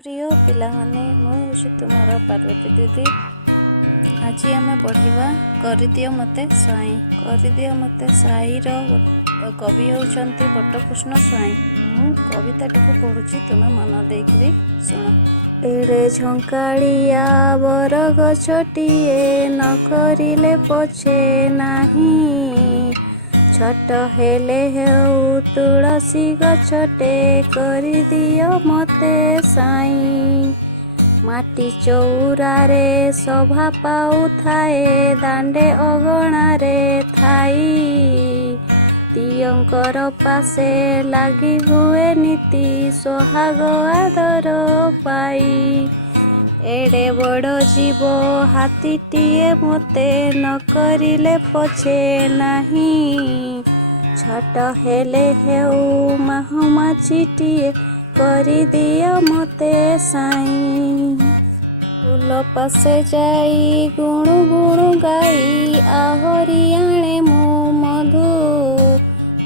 प्रिय पिलामाने मुझे तुमार पार्वती दीदी। आज आम पढ़ा करदियो मते स्वाई। करदियो मते स्वाई कवि होउचंती बटकृष्ण स्वाई। मु कविताटी को पढ़ुची तुमे मन देकरी सुन। एड़े झंकाड़िया बर गछटिए न करिले पछे नाही। छट हेले हेउ तुलसी गछटे करि दियो मते साई। माटी चौरारे सभा पाउ थाए दांडे अगणारे थाई। दियंकर पासे लागी हुए नीति सोहाग आदर पाई। एड़े बड़ जीव हाथीटिए मते न करिले पछे नाही। छट हेले हेउ माछीटिए करि दियो मते साई। फूल पासे जाई गुणु गुणु गाई आहरी आणे मो मधु।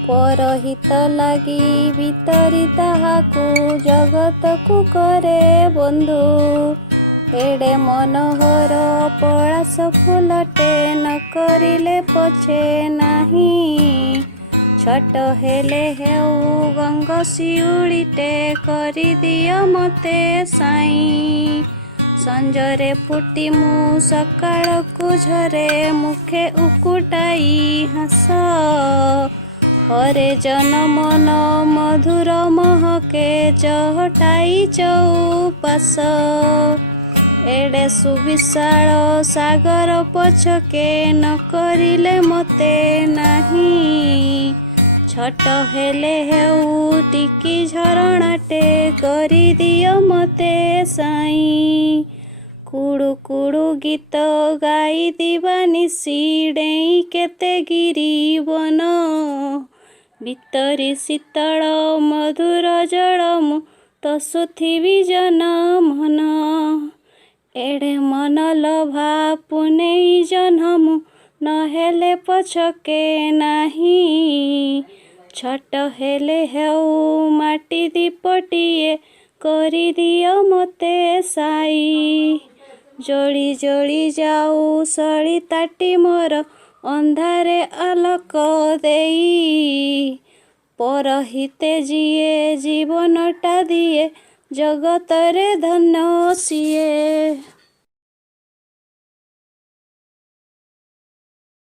परहित लागी भितरी ताहाकू जगत को करे बंधु। एड़े मनोहर पଳାଶ फूलटे न करिले पछे नाही। छट हेले हेउ गंगशिउळीटे करि दियो मते साई। संजरे फुटी मु सकाळकू झरे मुखे उकुटाई हास। हरे जन मन मधुर महके चहटाई चौपास। एड़े सुविशाल सागर पछके न करिले मते नाही। छट हेले हेउ टिकी झरणाटे करि दियो मते साई। कुड़ु कुड़ु गीत गाई दिवानिसी डेई केते गिरी वन। भितरी शीतल मधुर जल मु तसुथिबी जन मन। एड़े मन लभा पुनेई जन्मु न हेले पछके नाही। छट हेले हेउ माटी दीपटिए करि दियो मते साई। जली जली जाऊ सळिताटी मोर अंधारे आलोक देई। परहिते जिए जीवनटा दिए जगतरे धन्य सिए।